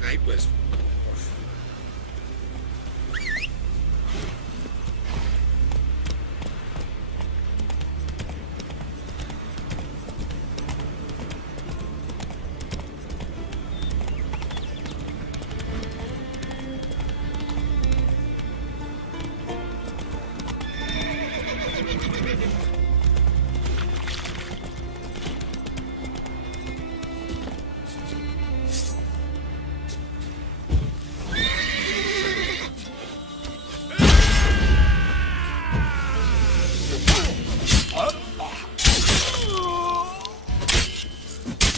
last night was...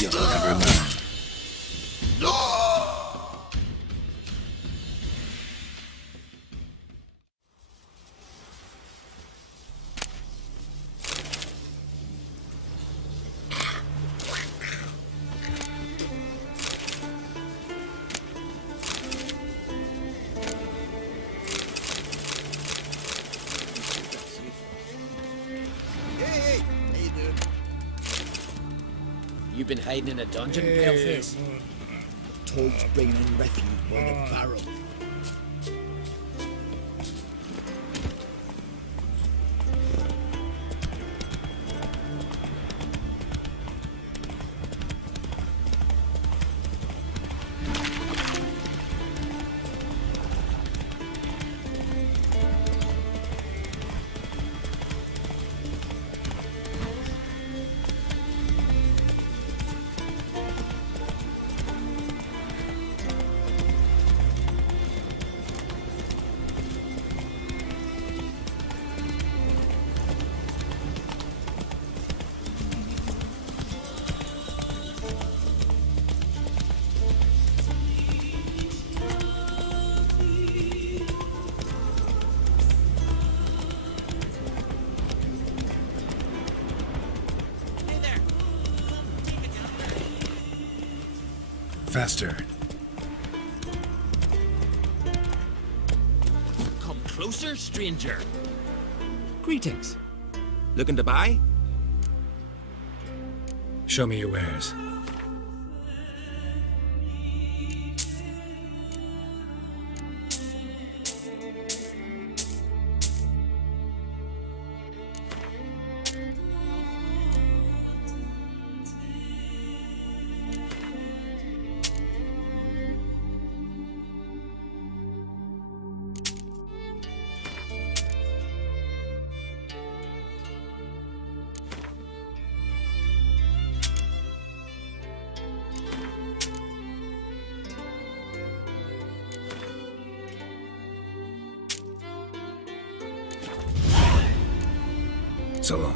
You'll never learn. Hey, how you doing? You've been hiding in a dungeon, paleface? Toad's bringing in refuge by the barrel. Faster. Come closer, stranger. Greetings. Looking to buy? Show me your wares. So long.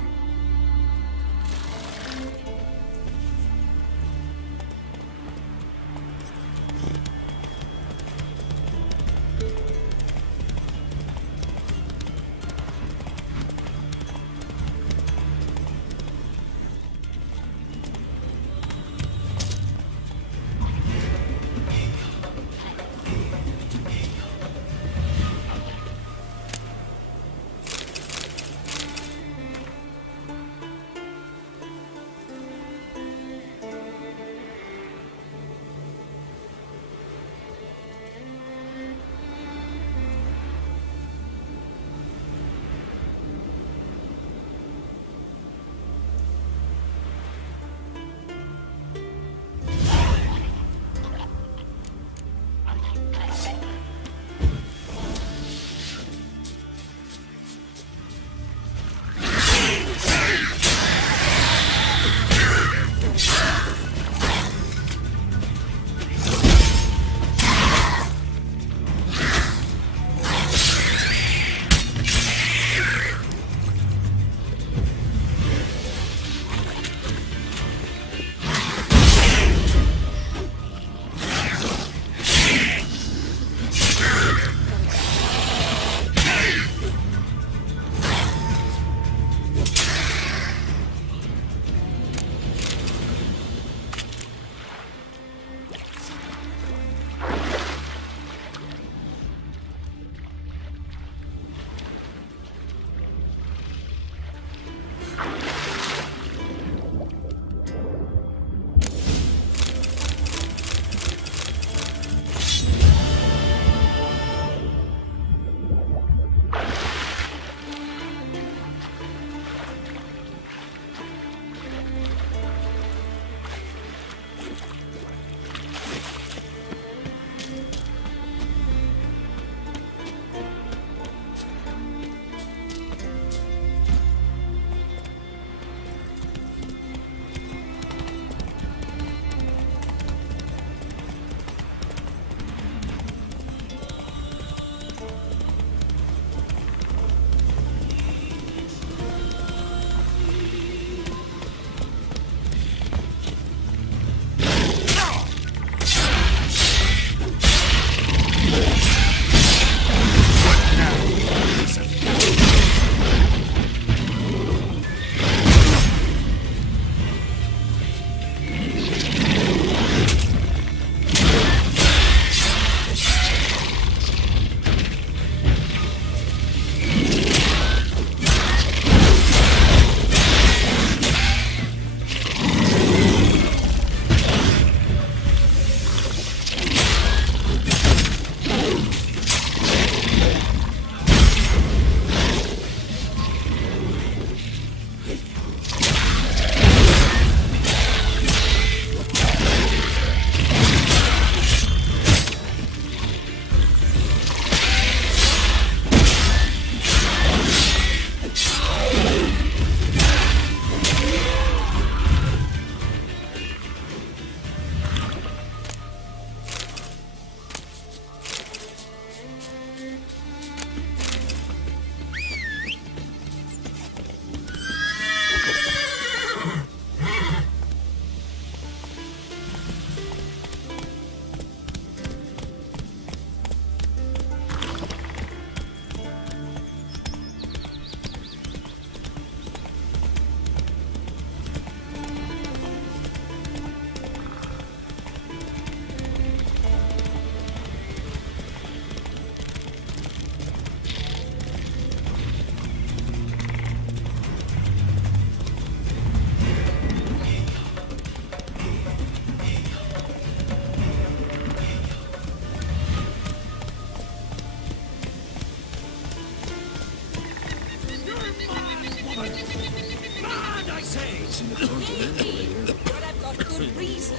Crossing the continent later. But I've got good reason.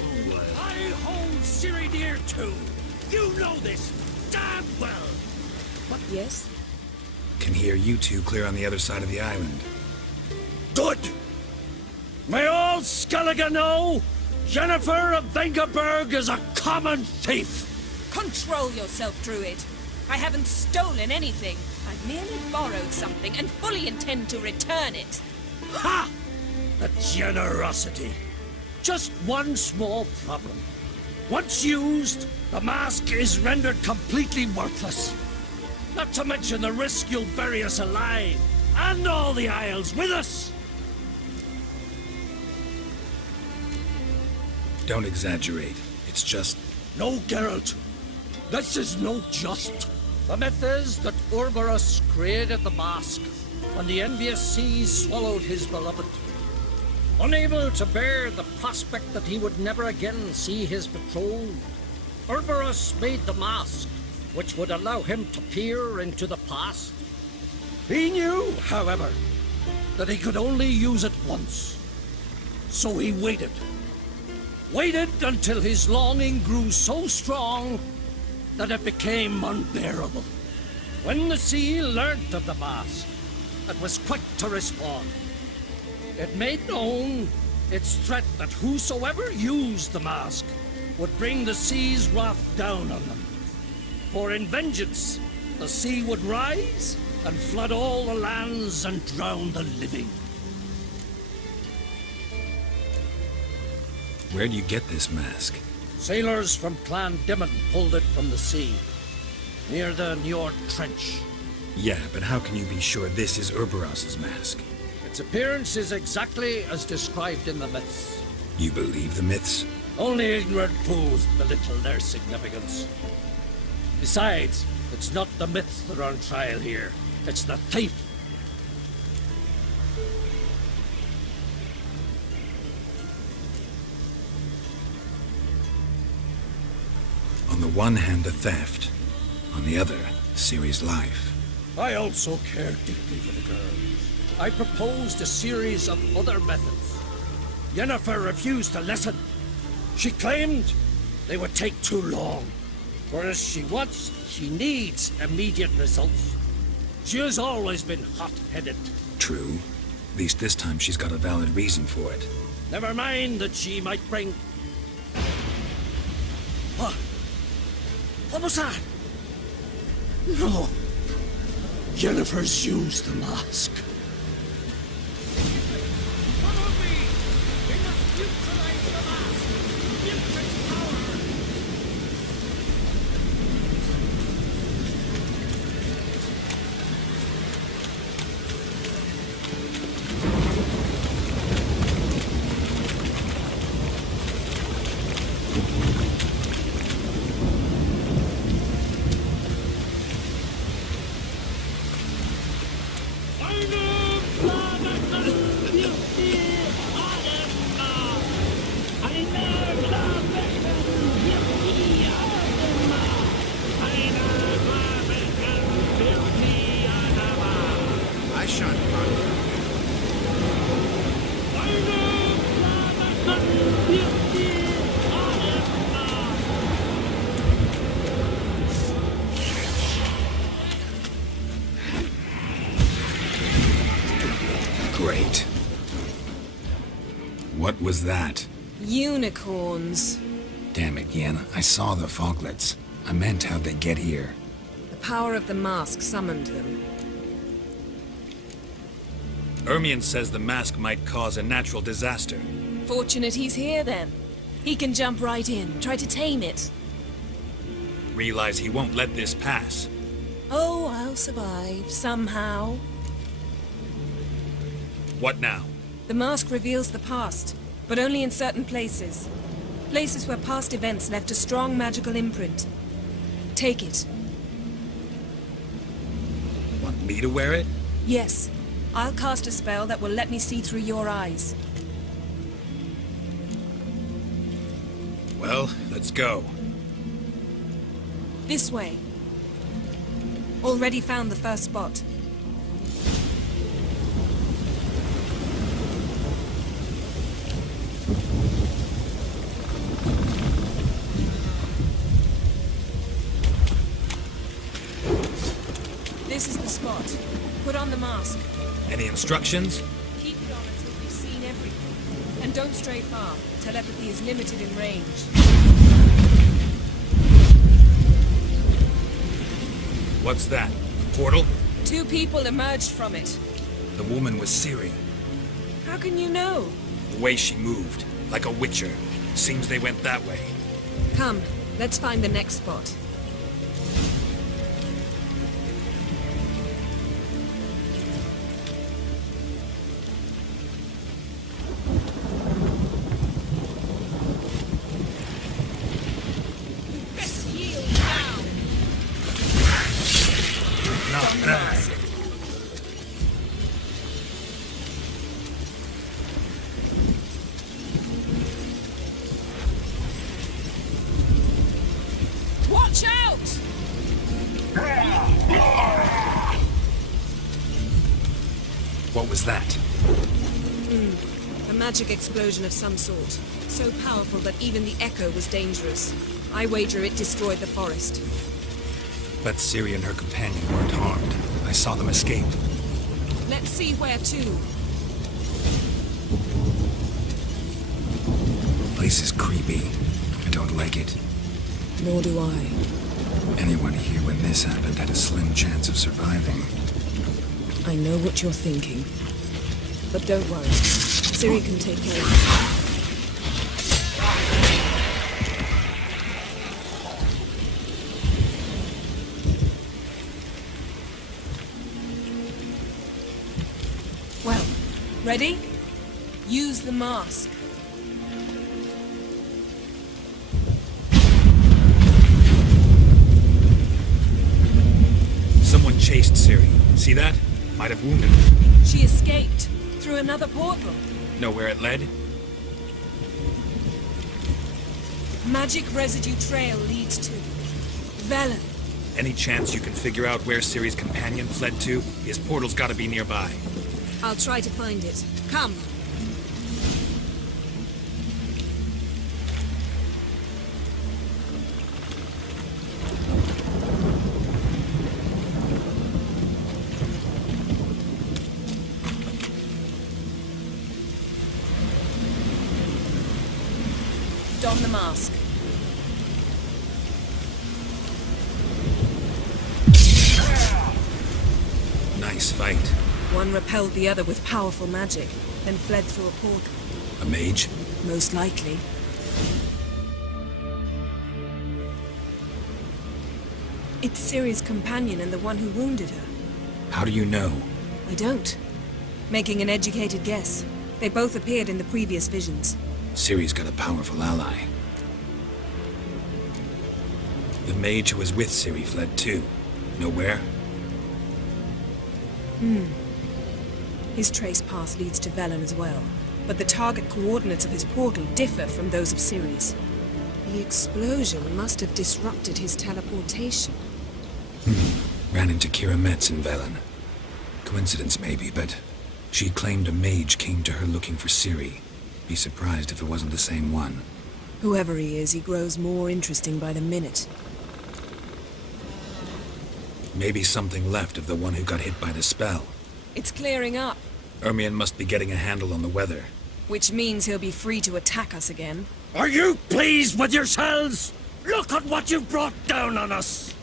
I hold Siri dear too. You know this damn well. Yes? Can hear you two clear on the other side of the island. Good. May all Skellige know Jennifer of Vengerberg is a common thief. Control yourself, Druid. I haven't stolen anything. I've merely borrowed something and fully intend to return it. Ha! The generosity. Just one small problem. Once used, the mask is rendered completely worthless. Not to mention the risk you'll bury us alive, and all the Isles with us. Don't exaggerate. It's just... No, Geralt. This is no just. The myth is that Urberus created the mask when the envious seas swallowed his beloved. Unable to bear the prospect that he would never again see his betrothed, Urberus made the mask, which would allow him to peer into the past. He knew, however, that he could only use it once. So he waited. Waited until his longing grew so strong that it became unbearable. When the sea learnt of the mask, it was quick to respond. It made known its threat that whosoever used the mask would bring the sea's wrath down on them. For in vengeance, the sea would rise and flood all the lands and drown the living. Where do you get this mask? Sailors from Clan Dimon pulled it from the sea, near the Njord Trench. Yeah, but how can you be sure this is Urberos's mask? Its appearance is exactly as described in the myths. You believe the myths? Only ignorant fools belittle their significance. Besides, it's not the myths that are on trial here. It's the thief. On the one hand, a theft. On the other, Ciri's life. I also care deeply for the girl. I proposed a series of other methods. Yennefer refused to listen. She claimed they would take too long. Whereas she needs immediate results. She has always been hot-headed. True. At least this time she's got a valid reason for it. Never mind that she might bring... What? What was that? No. Yennefer's used the mask. Follow me! We must neutralize the mask! Mute its power! I shan't run. Great. What was that? Unicorns. Damn it, Yen. I saw the foglets. I meant how'd they get here. The power of the mask summoned them. Ermion says the mask might cause a natural disaster. Fortunate he's here then. He can jump right in, try to tame it. Realize he won't let this pass. Oh, I'll survive, somehow. What now? The mask reveals the past, but only in certain places. Places where past events left a strong magical imprint. Take it. Want me to wear it? Yes. I'll cast a spell that will let me see through your eyes. Well, let's go. This way. Already found the first spot. Put on the mask. Any instructions? Keep it on until we've seen everything. And don't stray far. Telepathy is limited in range. What's that? Portal? 2 people emerged from it. The woman was Ciri. How can you know? The way she moved, like a witcher. Seems they went that way. Come, let's find the next spot. Best yield now. Not bad. Watch out! What was that? A magic explosion of some sort. So powerful that even the echo was dangerous. I wager it destroyed the forest. But Ciri and her companion weren't harmed. I saw them escape. Let's see where to. The place is creepy. I don't like it. Nor do I. Anyone here when this happened had a slim chance of surviving. I know what you're thinking. But don't worry. Ciri can take care of it. Well, ready? Use the mask. Someone chased Ciri. See that? Might have wounded her. She escaped through another portal. Know where it led? Magic residue trail leads to Velen. Any chance you can figure out where Ciri's companion fled to? His portal's gotta be nearby. I'll try to find it. Come. Don the mask. Nice fight. One repelled the other with powerful magic, then fled through a portal. A mage? Most likely. It's Ciri's companion and the one who wounded her. How do you know? I don't. Making an educated guess. They both appeared in the previous visions. Ciri's got a powerful ally. The mage who was with Ciri fled too. Know where? His trace path leads to Velen as well. But the target coordinates of his portal differ from those of Ciri's. The explosion must have disrupted his teleportation. Ran into Kira Metz in Velen. Coincidence maybe, but she claimed a mage came to her looking for Ciri. Be surprised if it wasn't the same one. Whoever he is, he grows more interesting by the minute. Maybe something left of the one who got hit by the spell. It's clearing up, Ermion must be getting a handle on the weather. which means he'll be free to attack us again. Are you pleased with yourselves? Look at what you've brought down on us.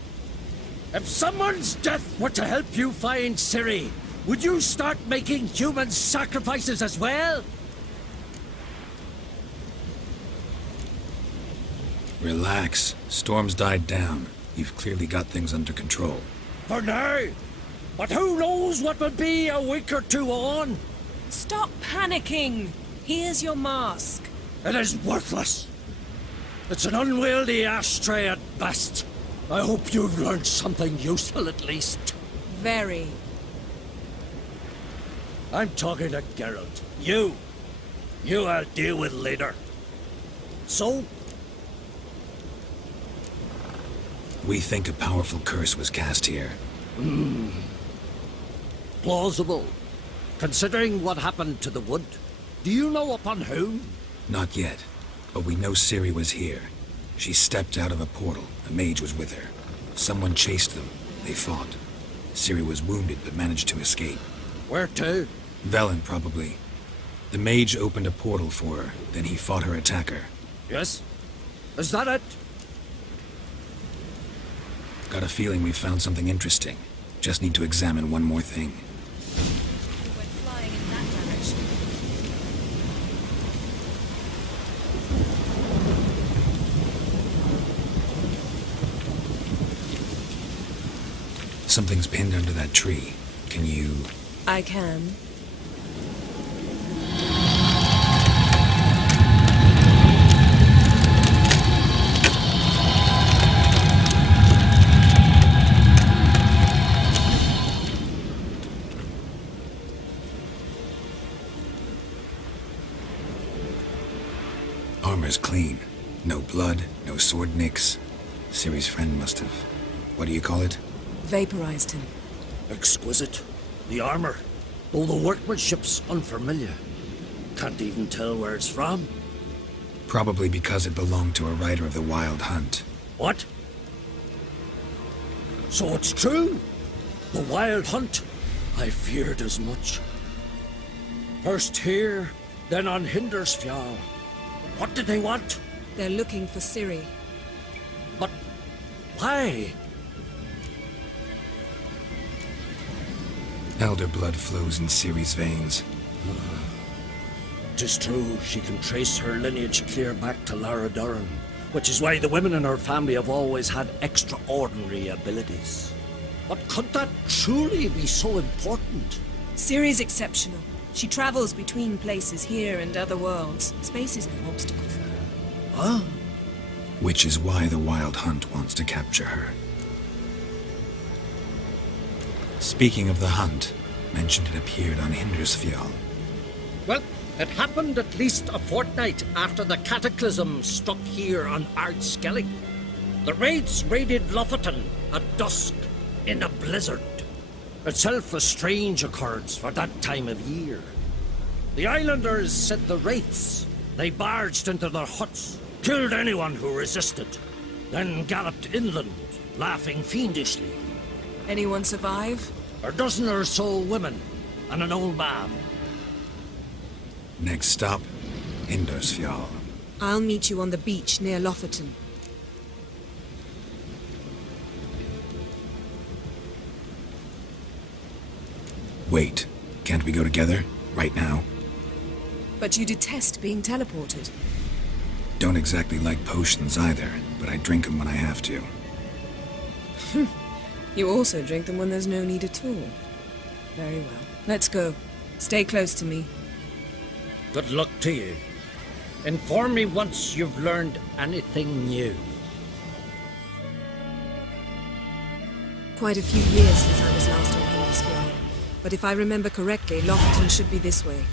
If someone's death were to help you find Ciri, would you start making human sacrifices as well? Relax. Storm's died down. You've clearly got things under control. For now. But who knows what will be a week or two on? Stop panicking! Here's your mask. It is worthless. It's an unwieldy ashtray at best. I hope you've learned something useful at least. Very. I'm talking to Geralt. You I'll deal with later. So, We think a powerful curse was cast here. plausible. Considering what happened to the wood, do you know upon whom? Not yet, but we know Ciri was here. She stepped out of a portal. A mage was with her. Someone chased them. They fought. Ciri was wounded but managed to escape. Where to? Velen, probably. The mage opened a portal for her, then he fought her attacker. Yes? Is that it? Got a feeling we found something interesting. Just need to examine one more thing. We went flying in that direction. Something's pinned under that tree. Can you... I can. Armor's clean. No blood, no sword nicks. Ciri's friend must have... What do you call it? Vaporized him. Exquisite. The armor, though the workmanship's unfamiliar. Can't even tell where it's from. Probably because it belonged to a rider of the Wild Hunt. What? So it's true? The Wild Hunt? I feared as much. First here, then on Hindersfjall. What did they want? They're looking for Ciri. But why? Elder blood flows in Ciri's veins. 'Tis true, she can trace her lineage clear back to Lara Duran, which is why the women in her family have always had extraordinary abilities. But could that truly be so important? Ciri's exceptional. She travels between places here and other worlds. Space is no obstacle for her. Huh? Which is why the Wild Hunt wants to capture her. Speaking of the hunt, mentioned it appeared on Hindersfjall. Well, it happened at least a fortnight after the cataclysm struck here on Ardskellig. The raids raided Lofoten at dusk in a blizzard. Itself a strange occurrence for that time of year. The islanders said the wraiths. They barged into their huts, killed anyone who resisted, then galloped inland, laughing fiendishly. Anyone survive? A dozen or so women and an old man. Next stop, Hindersfjall. I'll meet you on the beach near Lofoten. Wait, can't we go together? Right now? But you detest being teleported. Don't exactly like potions either, but I drink them when I have to. You also drink them when there's no need at all. Very well. Let's go. Stay close to me. Good luck to you. Inform me once you've learned anything new. Quite a few years since I was last on Hindersfjall. But if I remember correctly, Lofoten should be this way.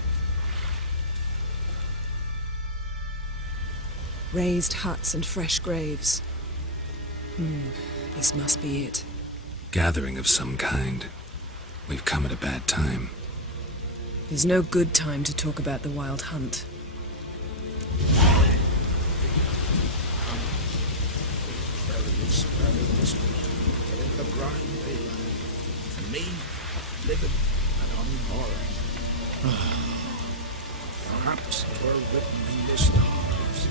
Raised huts and fresh graves. This must be it. Gathering of some kind. We've come at a bad time. There's no good time to talk about the Wild Hunt. In the brine they lie. To me, living and unborn. Perhaps 'twere written in the stars.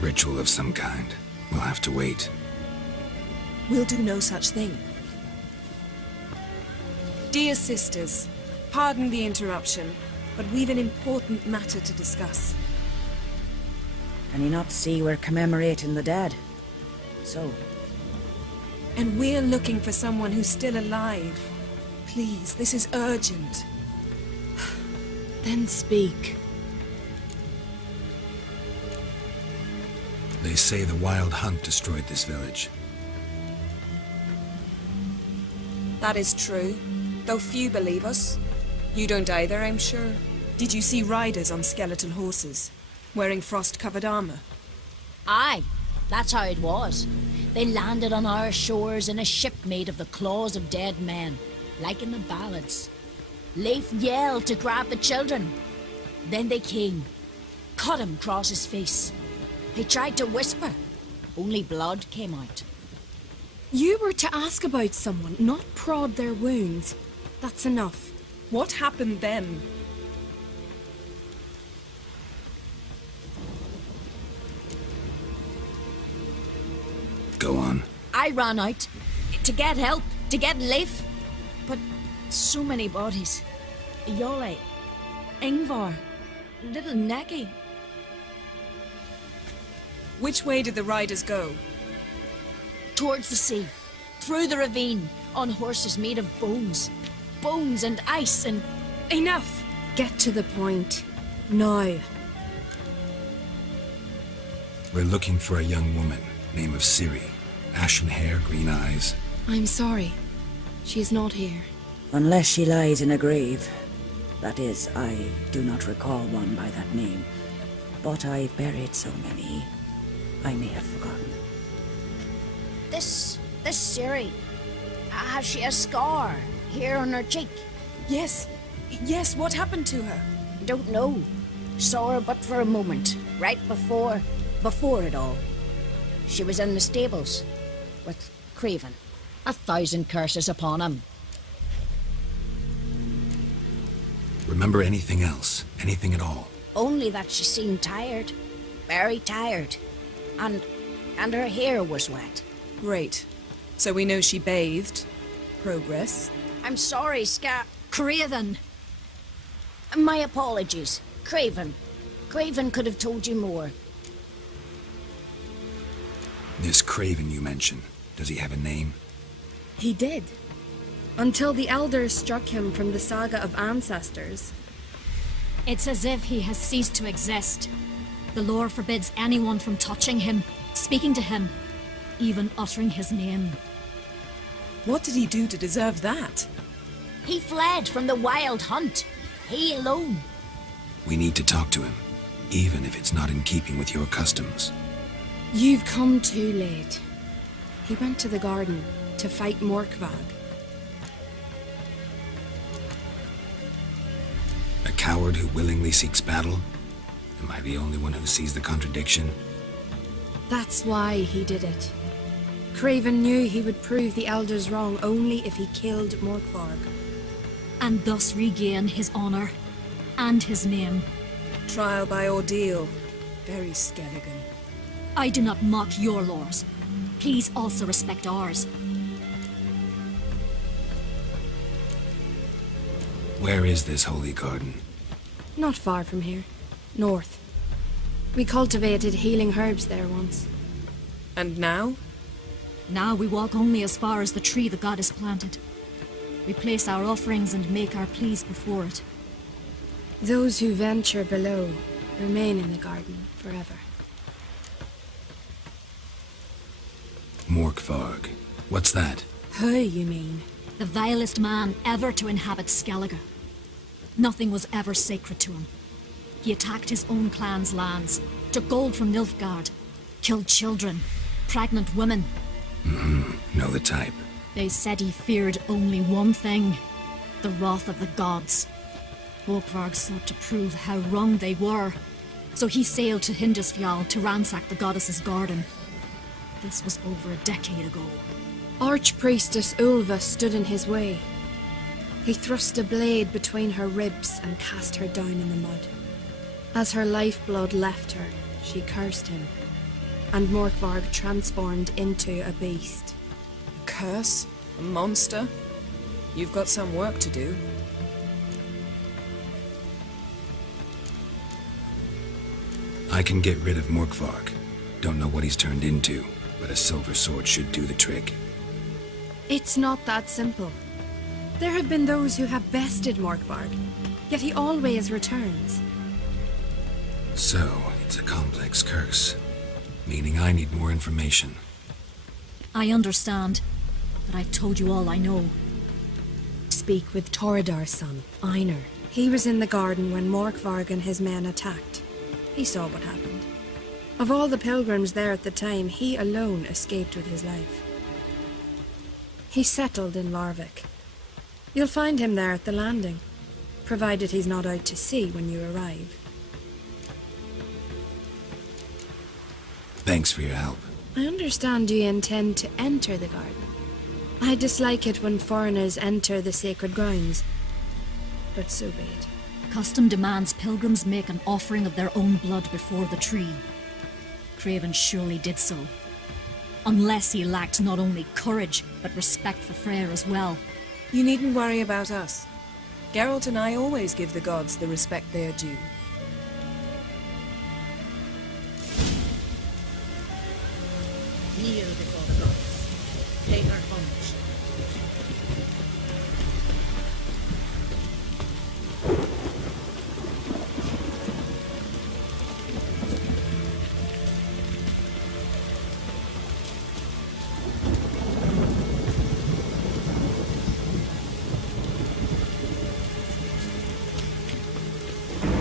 Ritual of some kind. We'll have to wait. We'll do no such thing. Dear sisters, pardon the interruption, but we've an important matter to discuss. Can you not see we're commemorating the dead? So, And we're looking for someone who's still alive. Please, this is urgent. Then speak. They say the Wild Hunt destroyed this village. That is true, though few believe us. You don't either, I'm sure. Did you see riders on skeletal horses, wearing frost-covered armor? Aye, that's how it was. They landed on our shores in a ship made of the claws of dead men, like in the ballads. Leif yelled to grab the children. Then they came, cut him across his face. He tried to whisper, only blood came out. You were to ask about someone, not prod their wounds. That's enough. What happened then? Go on. I ran out to get help, to get life. But so many bodies. Yole, Ingvar, little Neki. Which way did the riders go? Towards the sea, through the ravine, on horses made of bones. Bones and ice and... Enough! Get to the point. Now. We're looking for a young woman, name of Ciri. Ashen hair, green eyes. I'm sorry. She is not here. Unless she lies in a grave. That is, I do not recall one by that name. But I've buried so many, I may have forgotten. This Ciri, has she a scar here on her cheek? Yes. Yes, what happened to her? Don't know. Saw her but for a moment, right before it all. She was in the stables with Craven. 1,000 curses upon him. Remember anything else? Anything at all? Only that she seemed tired. Very tired. And her hair was wet. Great. So we know she bathed. Progress. I'm sorry, Craven. My apologies. Craven. Craven could have told you more. This Craven you mentioned, does he have a name? He did. Until the elders struck him from the saga of ancestors. It's as if he has ceased to exist. The lore forbids anyone from touching him, speaking to him, even uttering his name. What did he do to deserve that? He fled from the wild hunt. He alone. We need to talk to him, even if it's not in keeping with your customs. You've come too late. He went to the garden to fight Morkvag. A coward who willingly seeks battle? Am I the only one who sees the contradiction? That's why he did it. Craven knew he would prove the elders wrong only if he killed Morkvarg. And thus regain his honor and his name. Trial by ordeal. Very Skelligan. I do not mock your laws. Please also respect ours. Where is this holy garden? Not far from here. North. We cultivated healing herbs there once. And now? Now we walk only as far as the tree the goddess planted. We place our offerings and make our pleas before it. Those who venture below remain in the garden forever. Morkvarg. What's that? Who, you mean? The vilest man ever to inhabit Skellige. Nothing was ever sacred to him. He attacked his own clan's lands, took gold from Nilfgaard, killed children, pregnant women. Know the type. They said he feared only one thing, the wrath of the gods. Morkvarg sought to prove how wrong they were, so he sailed to Hindisfjall to ransack the goddess's garden. This was over a decade ago. Archpriestess Ulva stood in his way. He thrust a blade between her ribs and cast her down in the mud. As her lifeblood left her, she cursed him, and Morkvarg transformed into a beast. A curse? A monster? You've got some work to do. I can get rid of Morkvarg. Don't know what he's turned into, but a silver sword should do the trick. It's not that simple. There have been those who have bested Morkvarg, yet he always returns. So, it's a complex curse, meaning I need more information. I understand, but I've told you all I know. Speak with Torridar's son, Einar. He was in the garden when Morkvarg and his men attacked. He saw what happened. Of all the pilgrims there at the time, he alone escaped with his life. He settled in Larvik. You'll find him there at the landing. provided he's not out to sea when you arrive. Thanks for your help. I understand you intend to enter the garden. I dislike it when foreigners enter the sacred grounds, but so be it. Custom demands pilgrims make an offering of their own blood before the tree. Craven surely did so. Unless he lacked not only courage, but respect for Freyr as well. You needn't worry about us. Geralt and I always give the gods the respect they are due. Kneel before the gods. Pay her homage.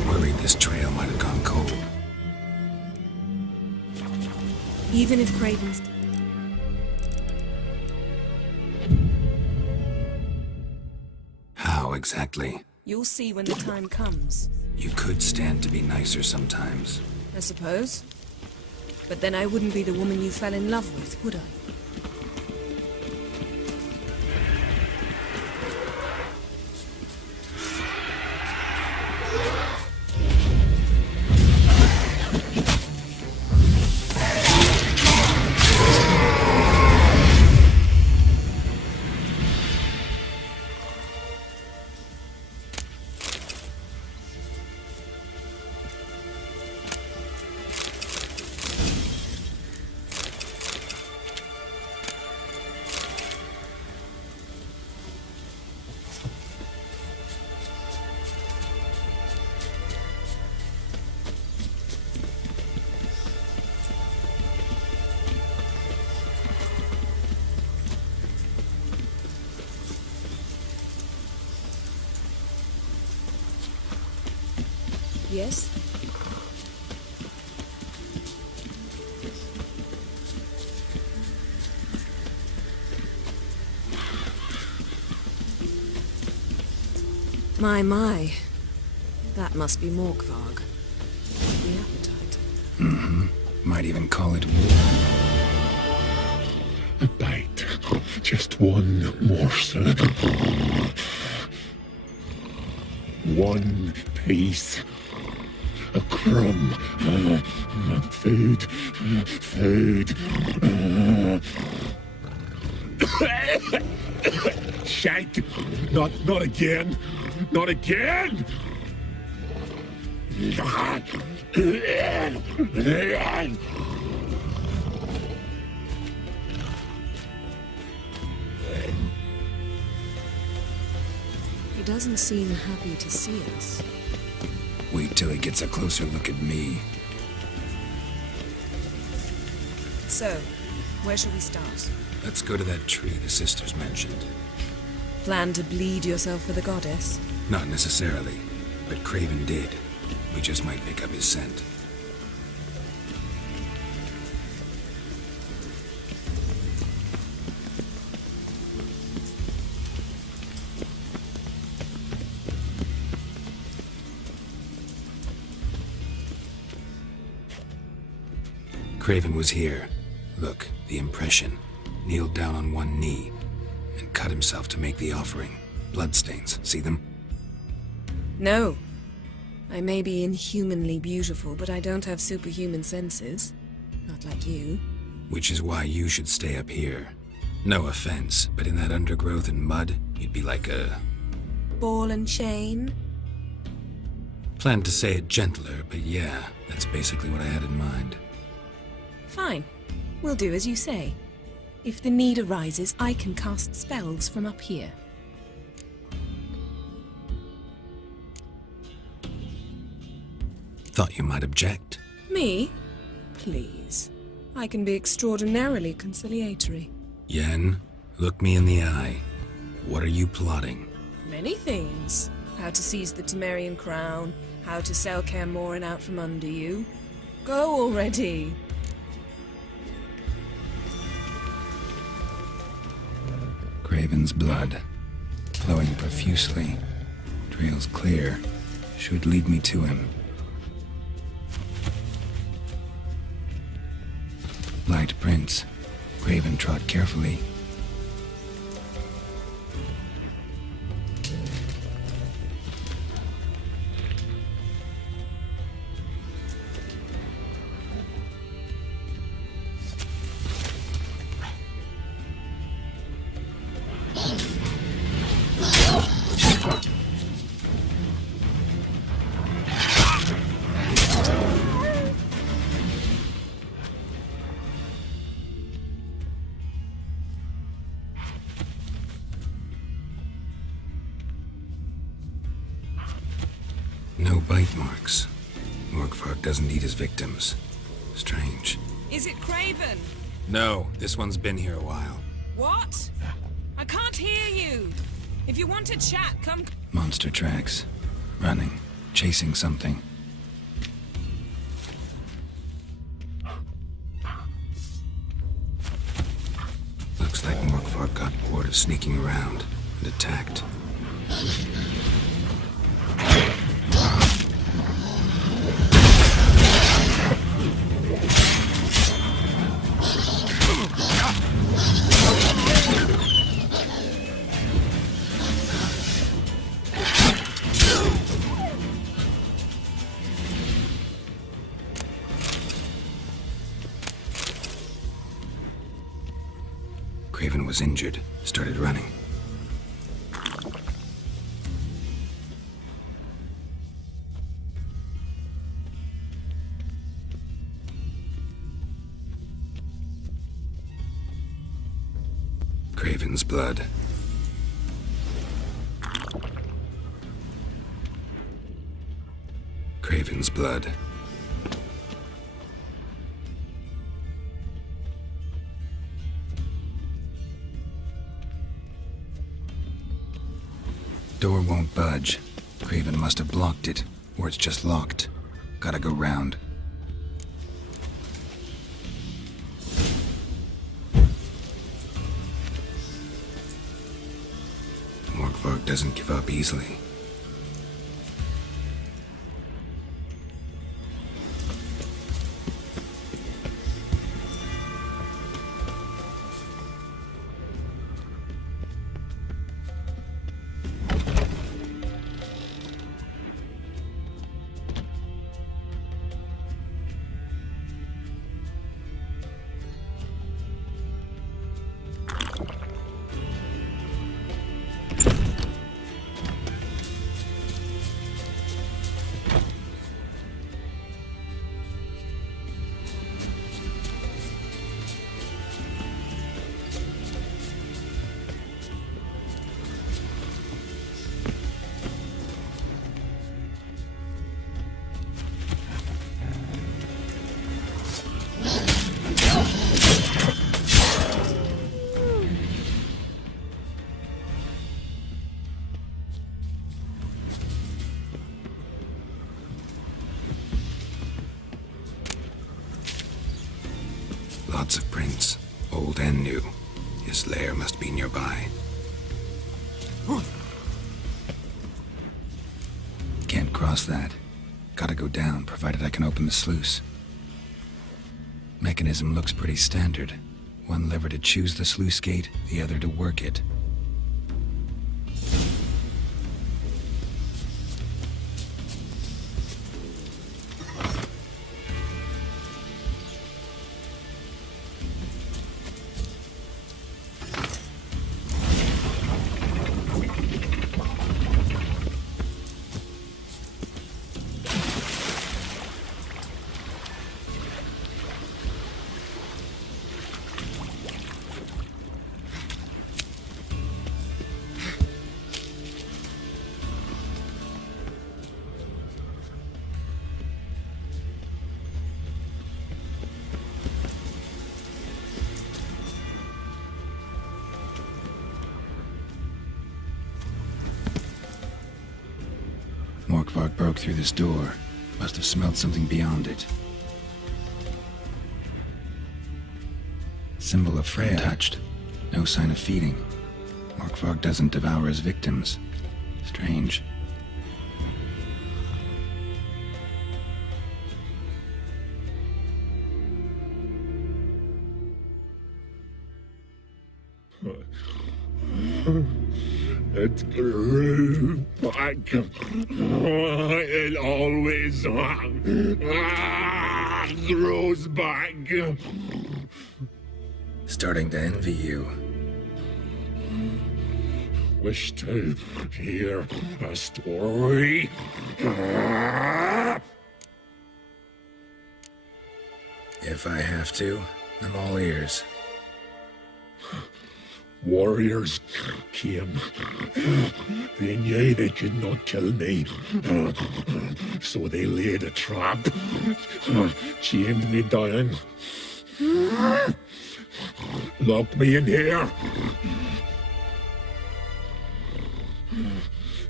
Worried this trail might have gone cold. Even if Craven's... How exactly? You'll see when the time comes, You could stand to be nicer sometimes. I suppose. But then I wouldn't be the woman you fell in love with, would I? Yes? My. That must be Morkvarg. The appetite. Might even call it A bite. Just one morsel. One piece. A crumb. Food. Food. Shank. Not again. Not again. He doesn't seem happy to see us. Wait till he gets a closer look at me. So, where shall we start? Let's go to that tree the sisters mentioned. Plan to bleed yourself for the goddess? Not necessarily, but Craven did. We just might pick up his scent. Craven was here. Look, the impression. Kneeled down on one knee and cut himself to make the offering. Bloodstains, see them? No. I may be inhumanly beautiful, but I don't have superhuman senses. Not like you. Which is why you should stay up here. No offense, but in that undergrowth and mud, you'd be like a... Ball and chain? Planned to say it gentler, but yeah, that's basically what I had in mind. Fine. We'll do as you say. If the need arises, I can cast spells from up here. Thought you might object. Me? Please. I can be extraordinarily conciliatory. Yen, look me in the eye. What are you plotting? Many things. How to seize the Temerian crown, how to sell Kaer Morhen out from under you. Go already! Craven's blood, flowing profusely, Trail's clear. Should lead me to him. Light prints. Craven trod carefully. No bite marks. Morgvark doesn't eat his victims. Strange. Is it Craven? No, this one's been here a while. What? I can't hear you. If you want to chat, come... Monster tracks. Running. Chasing something. Looks like Morgvark got bored of sneaking around and attacked. Craven was injured, started running. Craven's blood. Craven's blood. Door won't budge. Craven must have blocked it, or it's just locked. Gotta go round. Morgvark doesn't give up easily. Lots of prints, old and new. His lair must be nearby. Can't cross that. Gotta go down, provided I can open the sluice. Mechanism looks pretty standard. One lever to choose the sluice gate, the other to work it. Morgvark broke through this door. Must have smelled something beyond it. Symbol of Freya touched. No sign of feeding. Morgvark doesn't devour his victims. Strange. It grew back. It always grows back. Starting to envy you. Wish to hear a story? If I have to, I'm all ears. Warriors came. They knew they could not kill me, so they laid a trap, chained me down, locked me in here.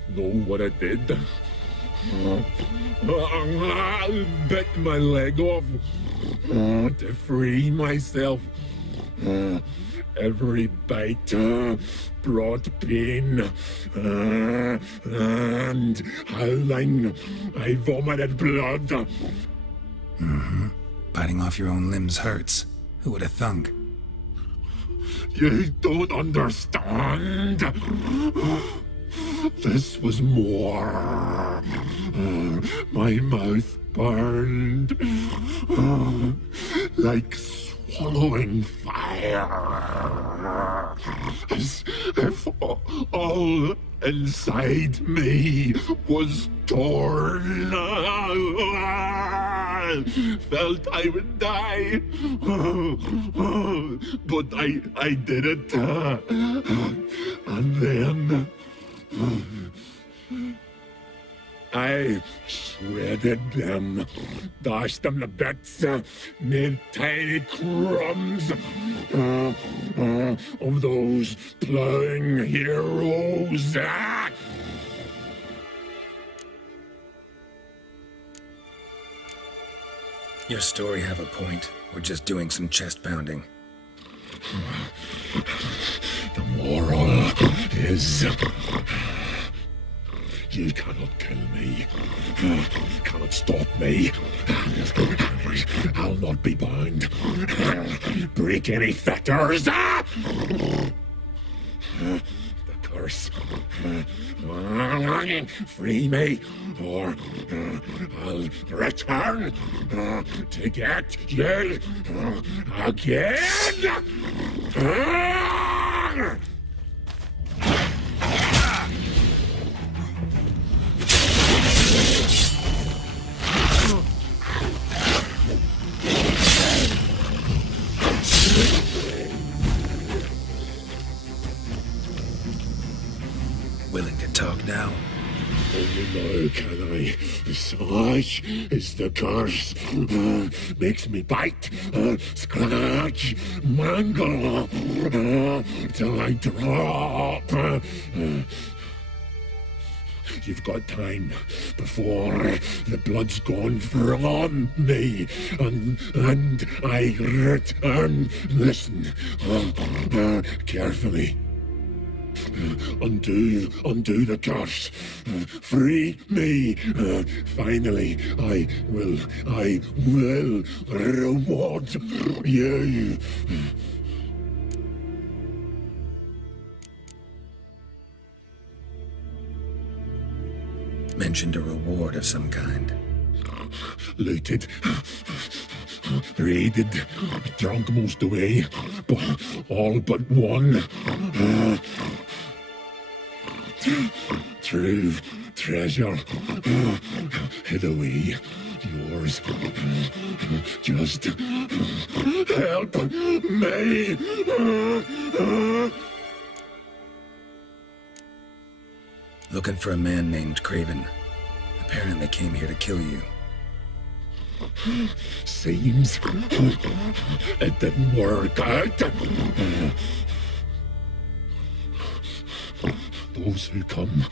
Know what I did? Bit my leg off to free myself. Every bite brought pain, and howling, I vomited blood. Mm-hmm. Biting off your own limbs hurts. Who would have thunk? You don't understand. This was more. My mouth burned like swallowing fire, as if all inside me was torn. Felt I would die, but I did it, and then I shredded them, dashed them to bits, made tiny crumbs of those plowing heroes. Your story have a point. We're just doing some chest pounding. The moral is, you cannot kill me, cannot stop me. I'll not be bound. Break any fetters. The curse. Free me, or I'll return to get you again. Willing to talk now? Only now can I. Such is the curse. Makes me bite, scratch, mangle, till I drop. You've got time before the blood's gone from me, and I return. Listen carefully. Undo the curse. Free me. Finally, I will reward you. Mentioned a reward of some kind. Looted, raided, drunk most away, all but one. True treasure hid away. Yours. Just help me. Looking for a man named Craven. Apparently came here to kill you. Seems it didn't work out. Those who come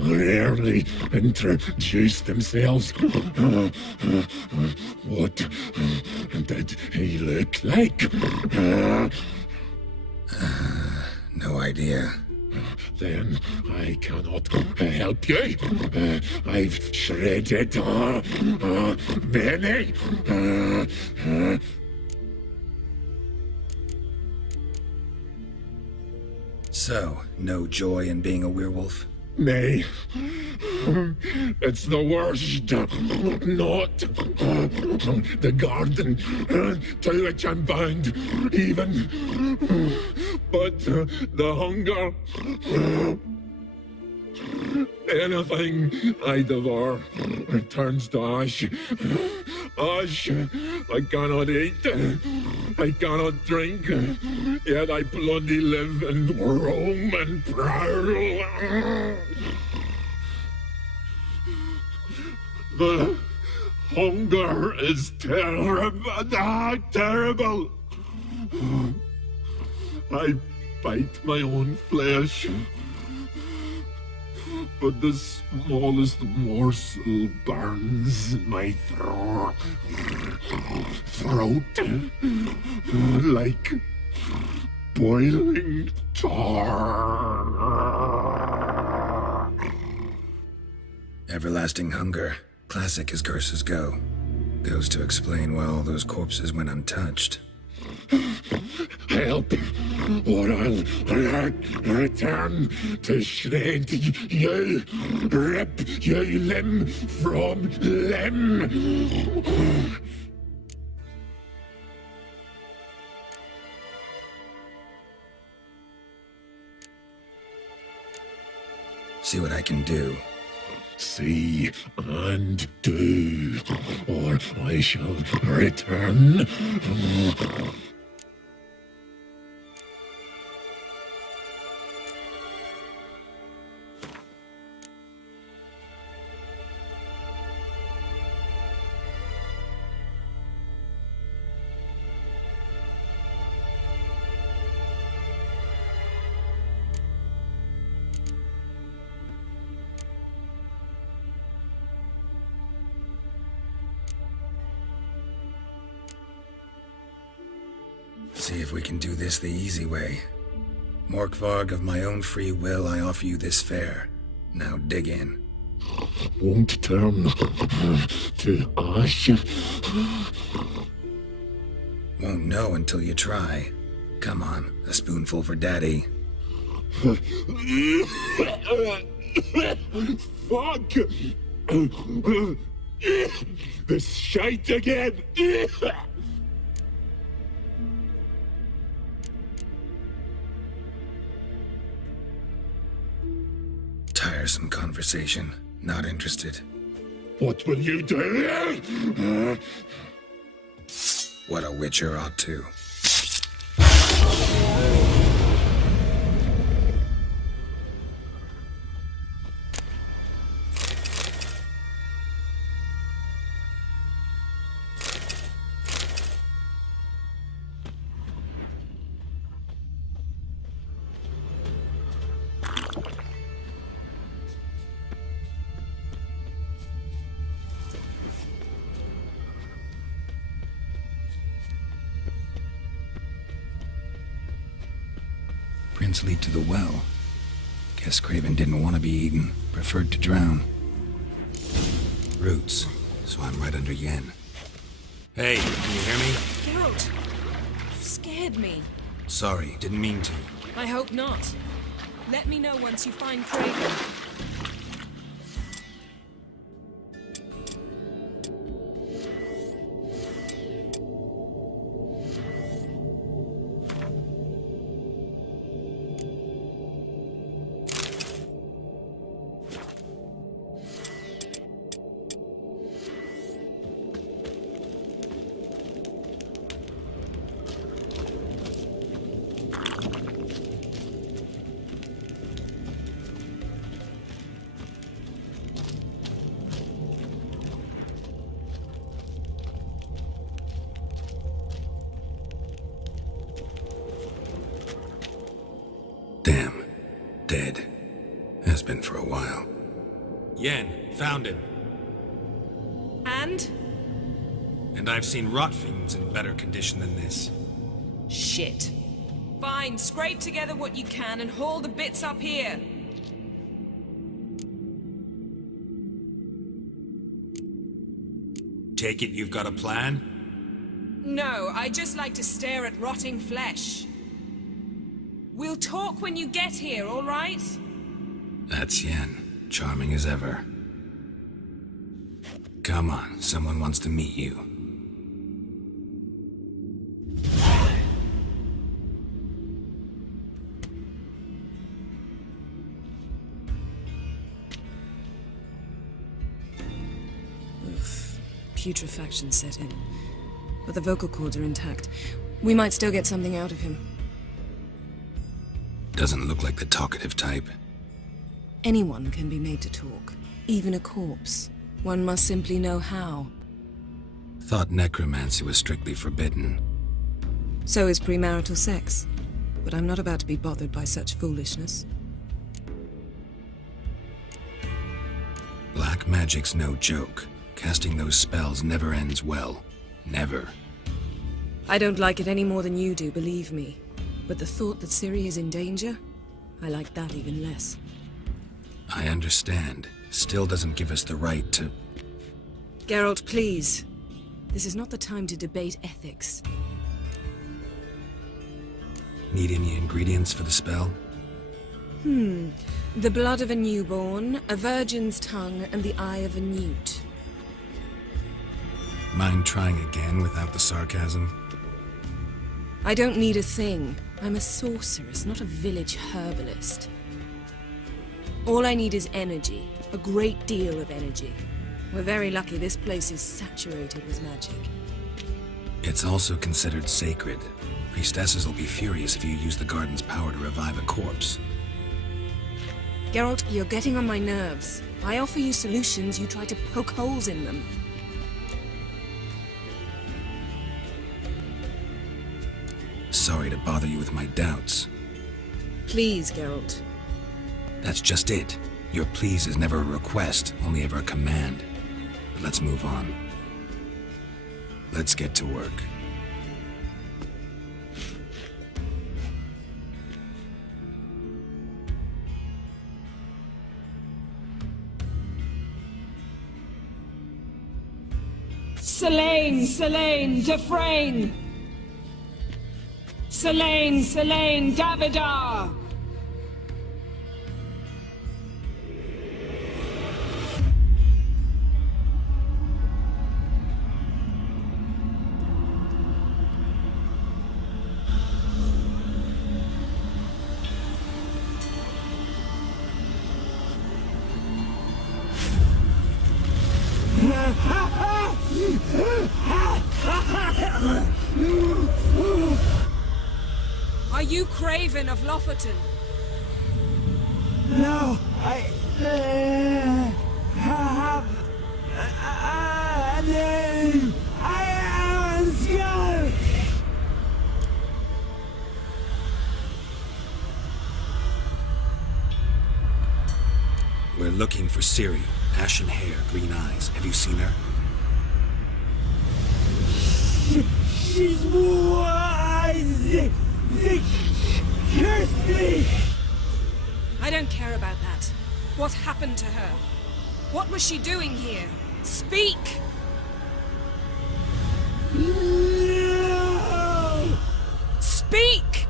rarely introduce themselves. What did he look like? No idea. Then I cannot help you. I've shredded many. So, no joy in being a werewolf? Nay, it's the worst. Not the garden to which I'm bound, even, but the hunger. Anything I devour turns to ash. Ash, I cannot eat, I cannot drink, yet I bloody live and roam and prowl. The hunger is terrible, terrible. I bite my own flesh, but the smallest morsel burns in my throat like boiling tar. Everlasting hunger, classic as curses go. Goes to explain why all those corpses went untouched. Help, or I'll return to shred you, rip you limb from limb. See what I can do. See and do, or I shall return. See if we can do this the easy way. Morkvarg, of my own free will, I offer you this fare. Now dig in. Won't turn to ash. Won't know until you try. Come on, a spoonful for Daddy. Fuck! This shite again! Tiresome conversation. Not interested. What will you do? What a witcher ought to. Prince lead to the well. Guess Craven didn't want to be eaten, preferred to drown. Roots, so I'm right under Yen. Hey, can you hear me? Geralt, you scared me. Sorry, didn't mean to. I hope not. Let me know once you find Craven. Damn. Dead. Has been for a while. Yen, found him. And? And I've seen rot fiends in better condition than this. Shit. Fine, scrape together what you can and haul the bits up here. Take it you've got a plan? No, I just like to stare at rotting flesh. We'll talk when you get here, all right? That's Yen, charming as ever. Come on, someone wants to meet you. Oof. Putrefaction set in. But the vocal cords are intact. We might still get something out of him. Doesn't look like the talkative type. Anyone can be made to talk. Even a corpse. One must simply know how. Thought necromancy was strictly forbidden. So is premarital sex. But I'm not about to be bothered by such foolishness. Black magic's no joke. Casting those spells never ends well. Never. I don't like it any more than you do, believe me. But the thought that Ciri is in danger? I like that even less. I understand. Still doesn't give us the right to... Geralt, please. This is not the time to debate ethics. Need any ingredients for the spell? The blood of a newborn, a virgin's tongue, and the eye of a newt. Mind trying again without the sarcasm? I don't need a thing. I'm a sorceress, not a village herbalist. All I need is energy. A great deal of energy. We're very lucky this place is saturated with magic. It's also considered sacred. Priestesses will be furious if you use the garden's power to revive a corpse. Geralt, you're getting on my nerves. I offer you solutions, you try to poke holes in them. Sorry to bother you with my doubts. Please, Geralt. That's just it. Your please is never a request, only ever a command. But let's move on. Let's get to work. Selene, Selene, Defrain! Selene, Selene, Davidar! Are you Craven of Lofoten? No, I have a name. I am Skull. We're looking for Ciri. Ashen hair, green eyes. Have you seen her? She's wise. They cursed me. I don't care about that. What happened to her? What was she doing here? Speak! No. Speak!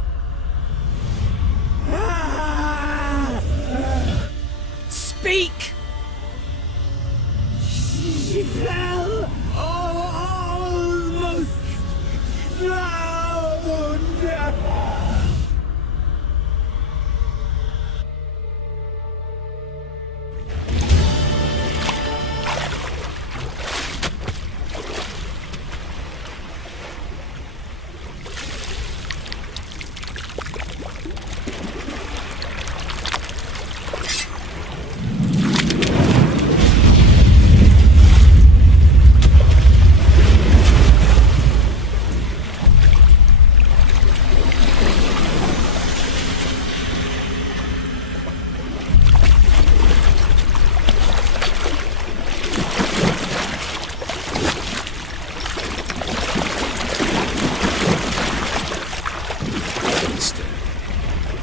Speak! She fell almost drowned.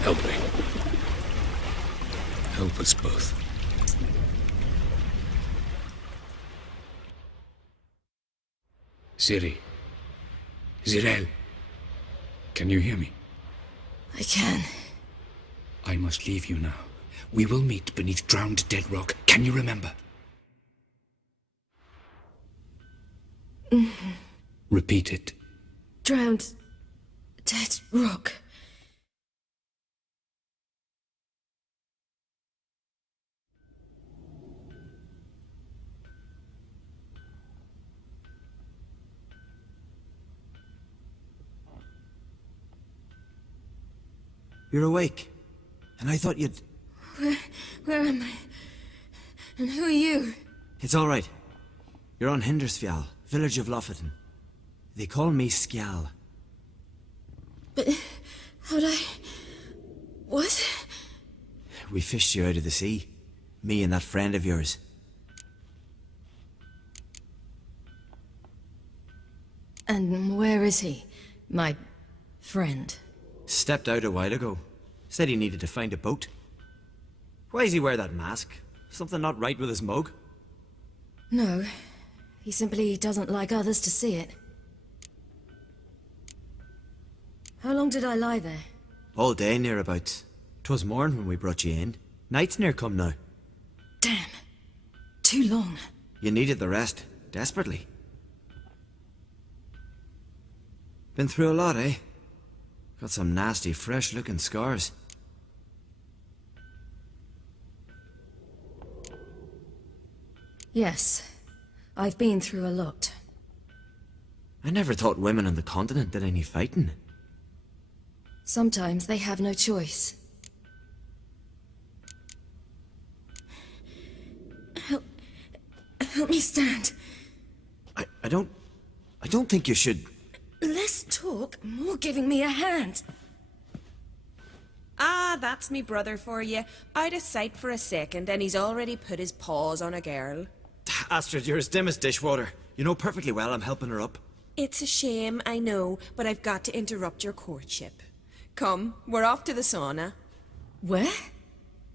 Help me. Help us both. Ciri. Zirel. Can you hear me? I can. I must leave you now. We will meet beneath drowned dead rock. Can you remember? Repeat it. Drowned. Dead rock. You're awake. And I thought you'd... Where am I? And who are you? It's all right. You're on Hindersfjall, village of Lofoten. They call me Skjal. But how'd I... What? We fished you out of the sea. Me and that friend of yours. And where is he? My friend. Stepped out a while ago. Said he needed to find a boat. Why does he wear that mask? Something not right with his mug? No. He simply doesn't like others to see it. How long did I lie there? All day nearabouts. 'Twas morn when we brought you in. Night's near come now. Damn. Too long. You needed the rest. Desperately. Been through a lot, eh? Got some nasty, fresh-looking scars. Yes. I've been through a lot. I never thought women on the continent did any fighting. Sometimes they have no choice. Help me stand. I don't think you should... Less talk, more giving me a hand. Ah, that's me brother for you. Out of sight for a second, and he's already put his paws on a girl. Astrid, you're as dim as dishwater. You know perfectly well I'm helping her up. It's a shame, I know, but I've got to interrupt your courtship. Come, we're off to the sauna. Where?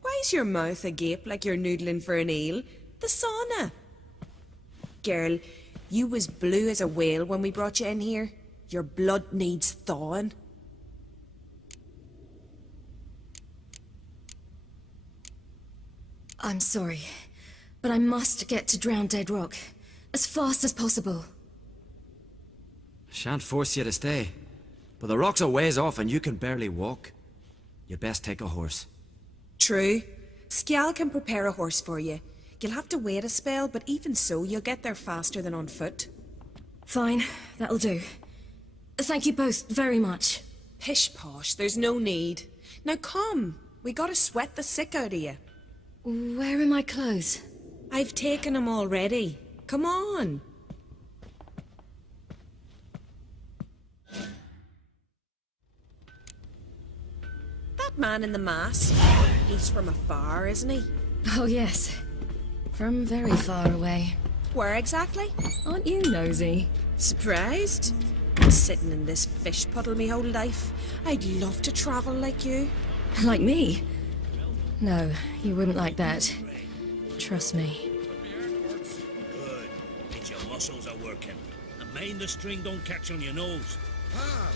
Why's your mouth agape like you're noodling for an eel? The sauna. Girl, you was blue as a whale when we brought you in here. Your blood needs thawing. I'm sorry, but I must get to Drowned Dead Rock as fast as possible. Shan't force you to stay. But the rock's a ways off and you can barely walk. You'd best take a horse. True. Skjal can prepare a horse for you. You'll have to wait a spell, but even so, you'll get there faster than on foot. Fine, that'll do. Thank you both very much. Pish posh, there's no need. Now come, we gotta sweat the sick out of you. Where are my clothes? I've taken them already. Come on. That man in the mask, he's from afar, isn't he? Oh yes, from very far away. Where exactly? Aren't you nosy? Surprised? Sitting in this fish puddle me whole life. I'd love to travel like you. Like me? No, you wouldn't like that. Trust me. Good. Means your muscles are working. And mind the string don't catch on your nose. Ah!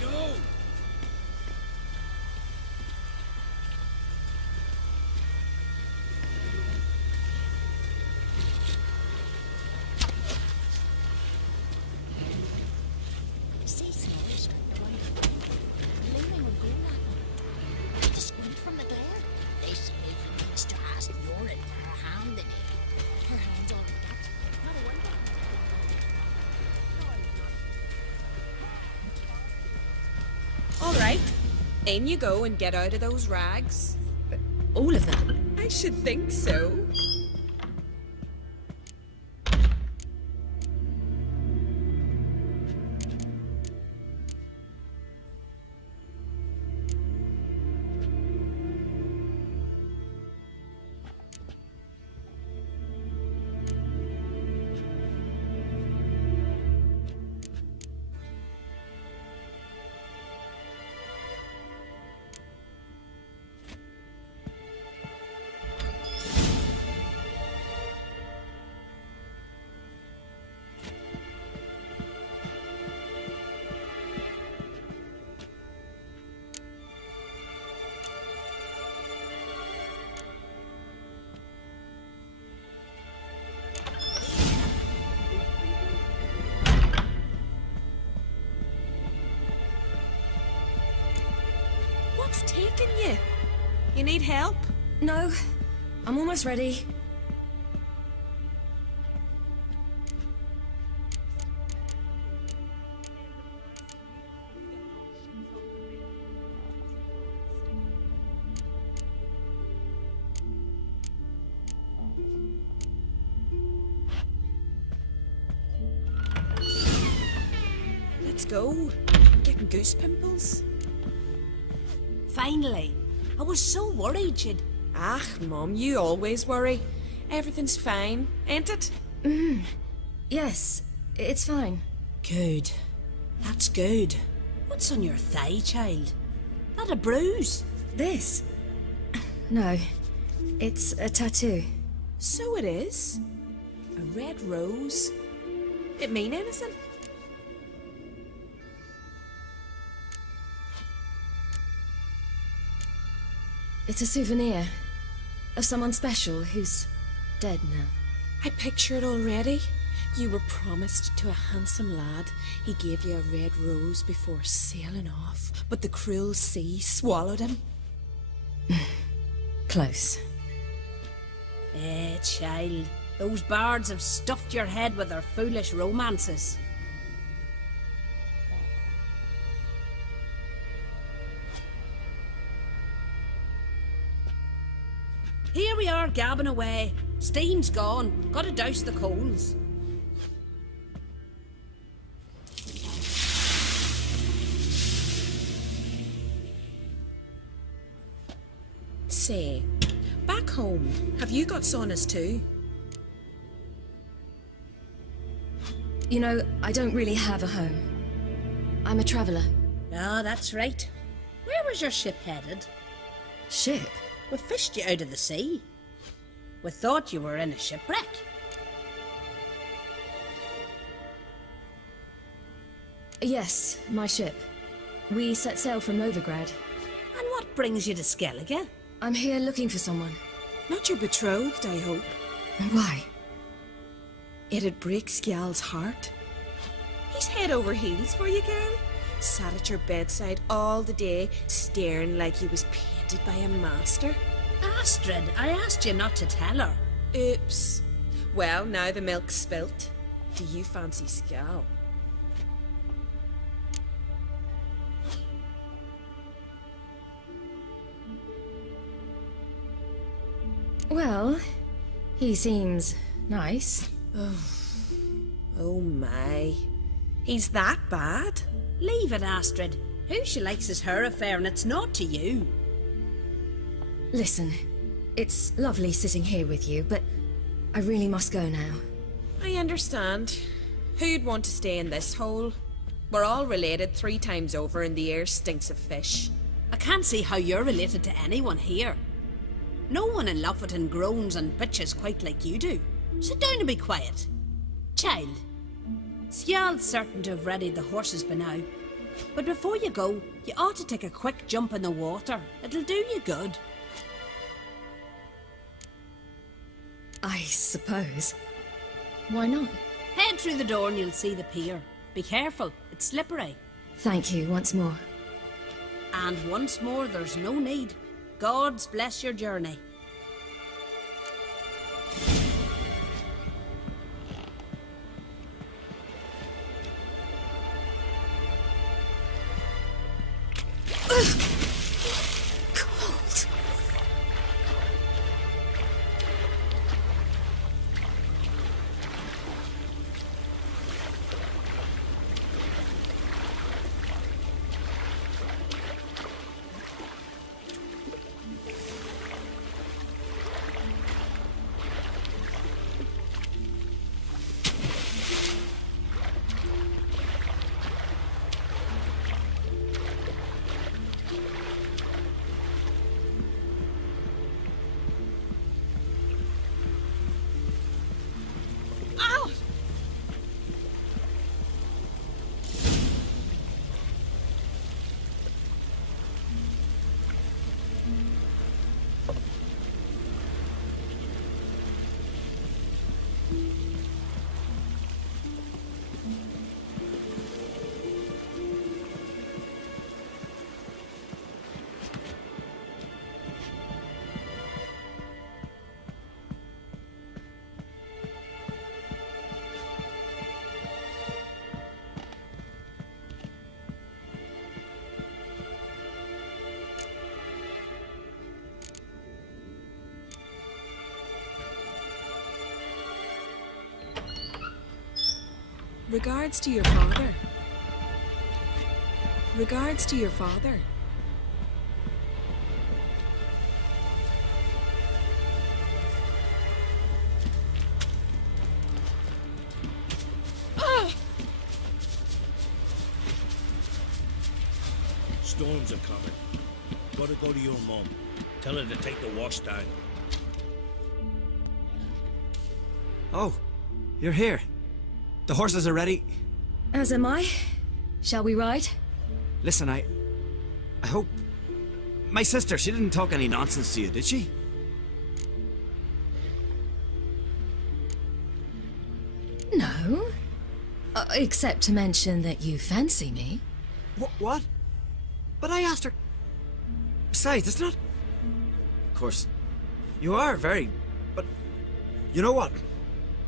Go! All right, in you go and get out of those rags. All of them? I should think so. taking you? You need help? No, I'm almost ready. Let's go. I'm getting goose pimples. Finally. I was so worried you'd... Ah, Mum, you always worry. Everything's fine, ain't it? Yes, it's fine. Good. That's good. What's on your thigh, child? That a bruise? This? No, it's a tattoo. So it is. A red rose. It mean anything? It's a souvenir of someone special who's dead now. I picture it already. You were promised to a handsome lad. He gave you a red rose before sailing off, but the cruel sea swallowed him. Close. Child. Those bards have stuffed your head with their foolish romances. Here we are, gabbing away. Steam's gone. Gotta douse the coals. Say, back home, have you got saunas too? You know, I don't really have a home. I'm a traveller. Ah, that's right. Where was your ship headed? Ship? We fished you out of the sea. We thought you were in a shipwreck. Yes, my ship. We set sail from Novigrad. And what brings you to Skellige? I'm here looking for someone. Not your betrothed, I hope. Why? It'd break Skjal's heart. He's head over heels for you, girl. Sat at your bedside all the day, staring like he was painted by a master. Astrid, I asked you not to tell her. Oops. Well, now the milk's spilt. Do you fancy Skjal? Well, he seems nice. Oh my. He's that bad? Leave it, Astrid. Who she likes is her affair and it's not to you. Listen, it's lovely sitting here with you, but I really must go now. I understand. Who'd want to stay in this hole? We're all related 3 times over and the air stinks of fish. I can't see how you're related to anyone here. No one in Lofoten groans and bitches quite like you do. Sit down and be quiet. Child, Skjal's certain to have readied the horses by now. But before you go, you ought to take a quick jump in the water. It'll do you good. I suppose. Why not? Head through the door and you'll see the pier. Be careful, it's slippery. Thank you once more. And once more, there's no need. Gods bless your journey. Cold. Regards to your father. Regards to your father. Storms are coming. Gotta go to your mum. Tell her to take the wash down. Oh, you're here. The horses are ready. As am I. Shall we ride? Listen, I hope... My sister, she didn't talk any nonsense to you, did she? No. Except to mention that you fancy me. What? But I asked her... Besides, it's not... Of course, you are very... But... You know what?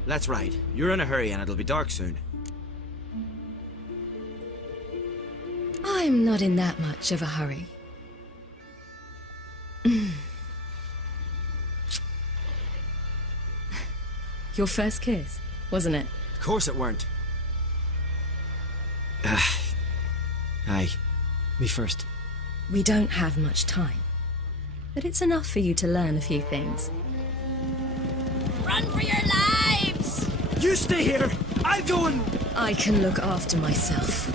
Let's ride. You're in a hurry and it'll be dark soon. I'm not in that much of a hurry. Your first kiss, wasn't it? Of course it weren't. Aye. Me first. We don't have much time. But it's enough for you to learn a few things. Run for your lives! You stay here! I'll go and... I can look after myself.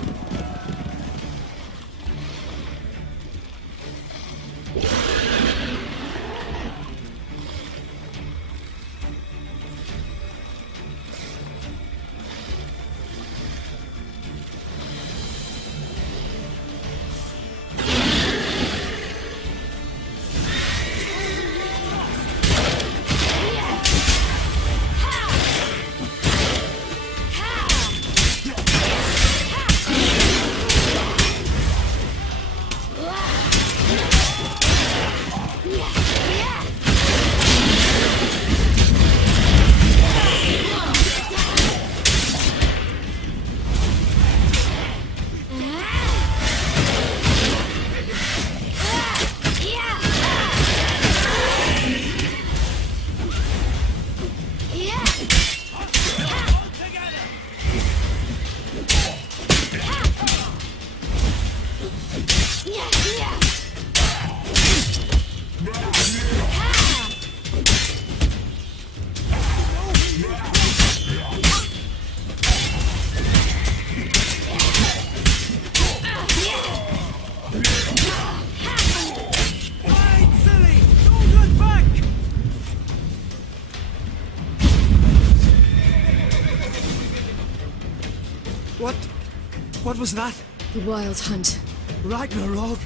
What was that? The Wild Hunt. Ragnarok?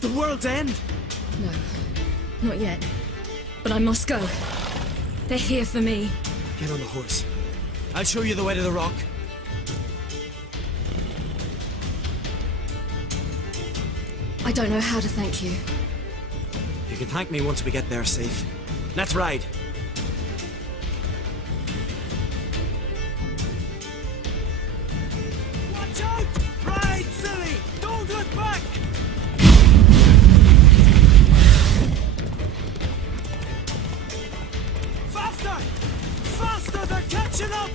The world's end? No, not yet. But I must go. They're here for me. Get on the horse. I'll show you the way to the rock. I don't know how to thank you. You can thank me once we get there safe. Let's ride. Watch out! Ride, silly! Don't look back! Faster! Faster! They're catching up!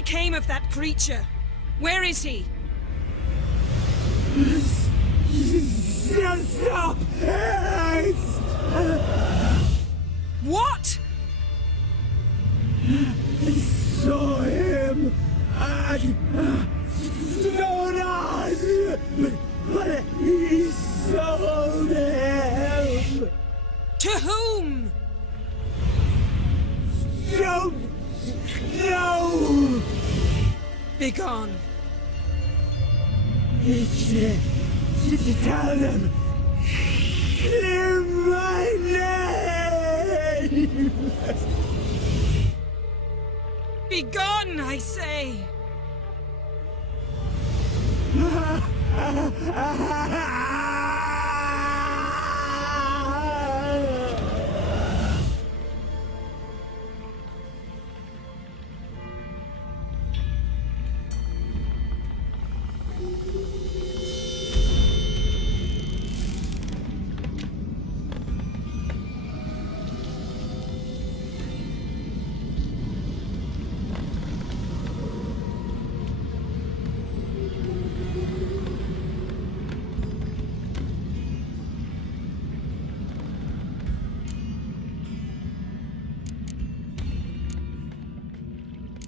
became of that creature? Where is he? Stop! What? I saw him at Stonas, but he sold him. To whom? Don't know. Begone. Tell them. Clear my name. Begone, I say.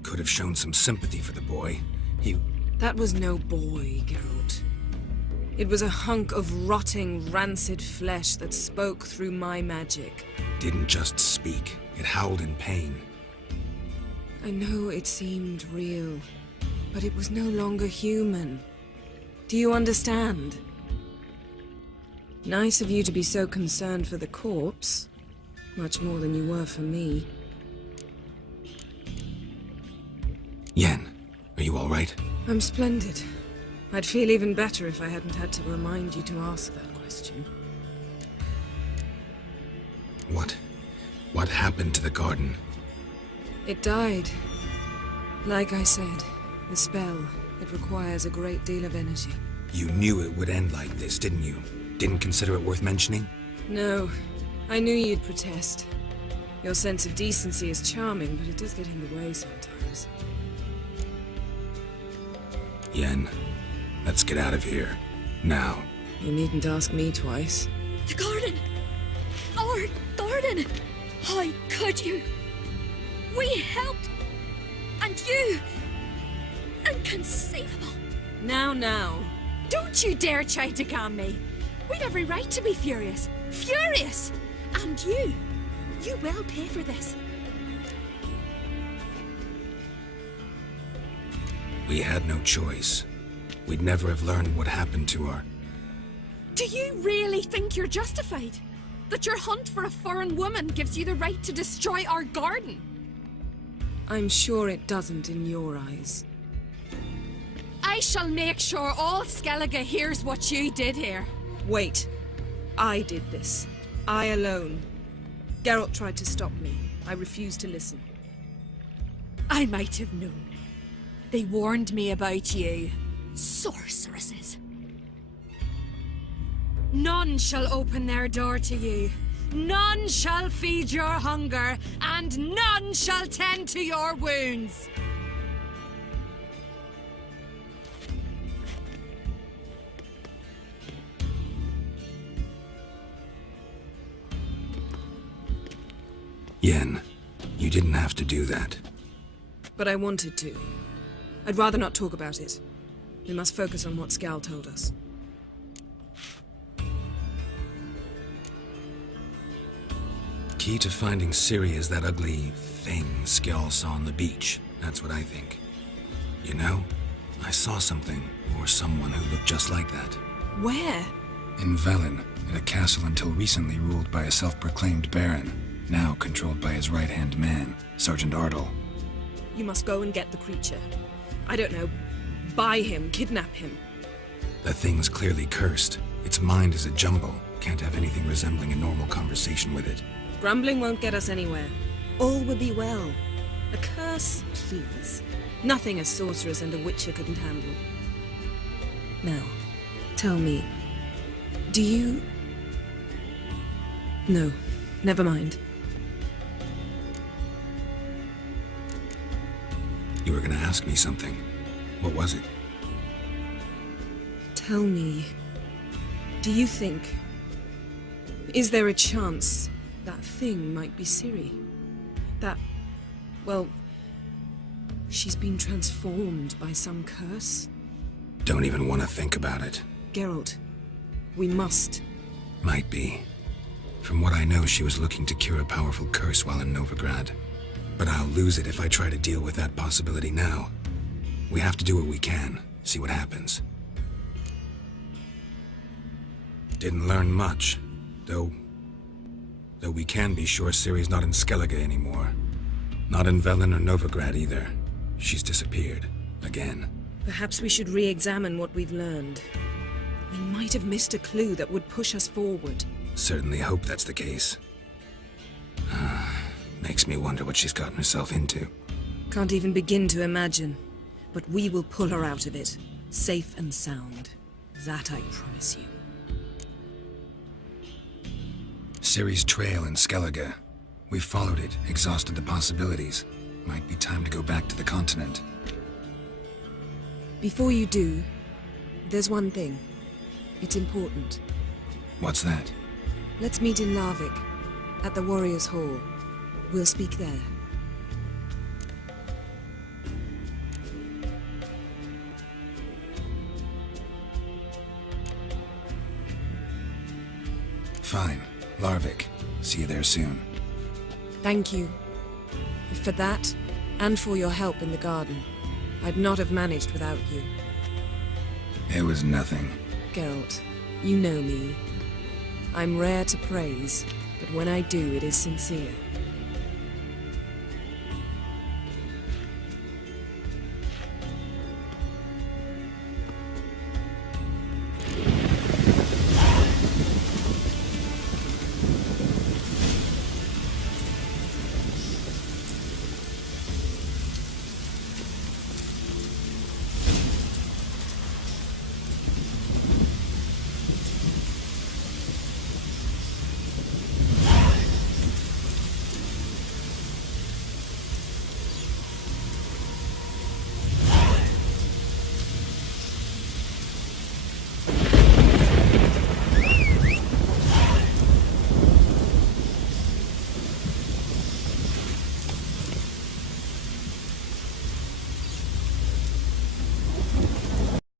Could have shown some sympathy for the boy. That was no boy, Geralt. It was a hunk of rotting, rancid flesh that spoke through my magic. Didn't just speak. It howled in pain. I know it seemed real, but it was no longer human. Do you understand? Nice of you to be so concerned for the corpse. Much more than you were for me. Yen, are you all right? I'm splendid. I'd feel even better if I hadn't had to remind you to ask that question. What happened to the garden? It died. Like I said, the spell, it requires a great deal of energy. You knew it would end like this, didn't you? Didn't consider it worth mentioning? No. I knew you'd protest. Your sense of decency is charming, but it does get in the way sometimes. Yen, let's get out of here. Now. You needn't ask me twice. The garden! Our garden! How could you? We helped! And you! Inconceivable! Now. Don't you dare try to calm me! We'd every right to be furious! Furious! And you will pay for this. We had no choice. We'd never have learned what happened to her. Do you really think you're justified? That your hunt for a foreign woman gives you the right to destroy our garden? I'm sure it doesn't in your eyes. I shall make sure all Skellige hears what you did here. Wait. I did this. I alone. Geralt tried to stop me. I refused to listen. I might have known. They warned me about you. Sorceresses. None shall open their door to you. None shall feed your hunger, and none shall tend to your wounds. Yen, you didn't have to do that. But I wanted to. I'd rather not talk about it. We must focus on what Skal told us. Key to finding Ciri is that ugly thing Skjall saw on the beach. That's what I think. You know, I saw something, or someone who looked just like that. Where? In Velen, at a castle until recently ruled by a self-proclaimed baron, now controlled by his right-hand man, Sergeant Ardle. You must go and get the creature. I don't know, buy him, kidnap him. The thing's clearly cursed. Its mind is a jumble. Can't have anything resembling a normal conversation with it. Grumbling won't get us anywhere. All will be well. A curse, please. Nothing a sorceress and a witcher couldn't handle. Now, tell me, do you... No, never mind. You were gonna ask me something. What was it? Tell me, do you think... Is there a chance that thing might be Ciri? That... well... she's been transformed by some curse? Don't even want to think about it. Geralt, we must. Might be. From what I know, she was looking to cure a powerful curse while in Novigrad. But I'll lose it if I try to deal with that possibility now. We have to do what we can, see what happens. Didn't learn much, though we can be sure Ciri's not in Skellige anymore. Not in Velen or Novigrad either. She's disappeared. Again. Perhaps we should re-examine what we've learned. We might have missed a clue that would push us forward. Certainly hope that's the case. Makes me wonder what she's gotten herself into. Can't even begin to imagine. But we will pull her out of it, safe and sound. That I promise you. Ciri's trail in Skellige. We've followed it, exhausted the possibilities. Might be time to go back to the continent. Before you do, there's one thing. It's important. What's that? Let's meet in Larvik, at the Warriors' Hall. We'll speak there. Fine. Larvik. See you there soon. Thank you. For that, and for your help in the garden. I'd not have managed without you. It was nothing. Geralt, you know me. I'm rare to praise, but when I do, it is sincere.